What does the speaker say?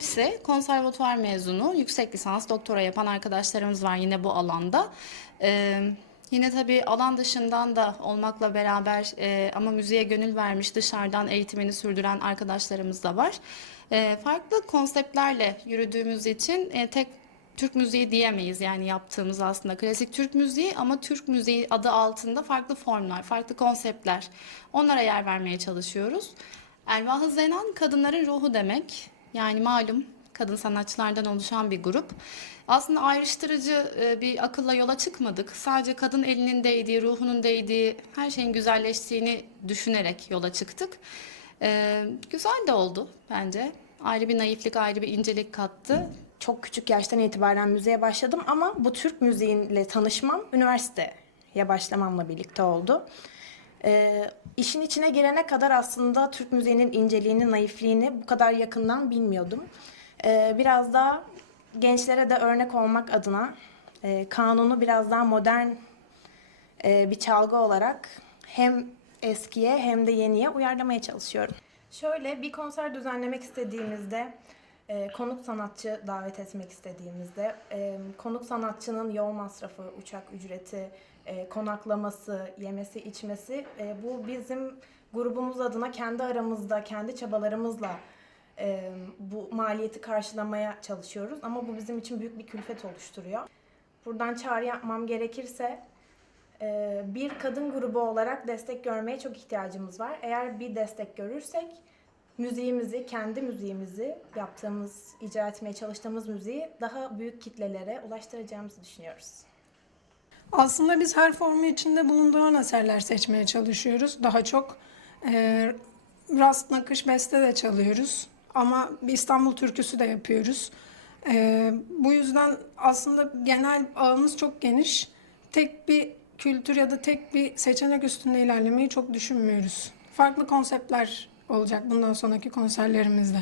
hepsi konservatuvar mezunu, yüksek lisans, doktora yapan arkadaşlarımız var yine bu alanda. Ee, yine tabii alan dışından da olmakla beraber e, ama müziğe gönül vermiş dışarıdan eğitimini sürdüren arkadaşlarımız da var. Ee, farklı konseptlerle yürüdüğümüz için e, tek Türk müziği diyemeyiz yani yaptığımız aslında klasik Türk müziği ama Türk müziği adı altında farklı formlar, farklı konseptler. Onlara yer vermeye çalışıyoruz. Ervahı Zenan kadınların ruhu demek. Yani malum kadın sanatçılardan oluşan bir grup. Aslında ayrıştırıcı e, bir akılla yola çıkmadık. Sadece kadın elinin değdiği, ruhunun değdiği, her şeyin güzelleştiğini düşünerek yola çıktık. Ee, güzel de oldu bence. Ayrı bir naiflik, ayrı bir incelik kattı. Çok küçük yaştan itibaren müziğe başladım ama bu Türk müziğiyle tanışmam üniversiteye başlamamla birlikte oldu. Ee, işin içine girene kadar aslında Türk müziğinin inceliğini, naifliğini bu kadar yakından bilmiyordum. Ee, biraz daha gençlere de örnek olmak adına e, kanunu biraz daha modern e, bir çalgı olarak hem eskiye hem de yeniye uyarlamaya çalışıyorum. Şöyle bir konser düzenlemek istediğimizde, e, konuk sanatçı davet etmek istediğimizde, e, konuk sanatçının yol masrafı, uçak ücreti, e, konaklaması, yemesi, içmesi e, bu bizim grubumuz adına kendi aramızda, kendi çabalarımızla e, bu maliyeti karşılamaya çalışıyoruz. Ama bu bizim için büyük bir külfet oluşturuyor. Buradan çağrı yapmam gerekirse ee, bir kadın grubu olarak destek görmeye çok ihtiyacımız var. Eğer bir destek görürsek müziğimizi, kendi müziğimizi, yaptığımız, icra etmeye çalıştığımız müziği daha büyük kitlelere ulaştıracağımızı düşünüyoruz. Aslında biz her formu içinde bulunduğun eserler seçmeye çalışıyoruz. Daha çok e, rast nakış beste de çalıyoruz. Ama bir İstanbul türküsü de yapıyoruz. E, bu yüzden aslında genel ağımız çok geniş. Tek bir kültür ya da tek bir seçenek üstünde ilerlemeyi çok düşünmüyoruz. Farklı konseptler olacak bundan sonraki konserlerimizde.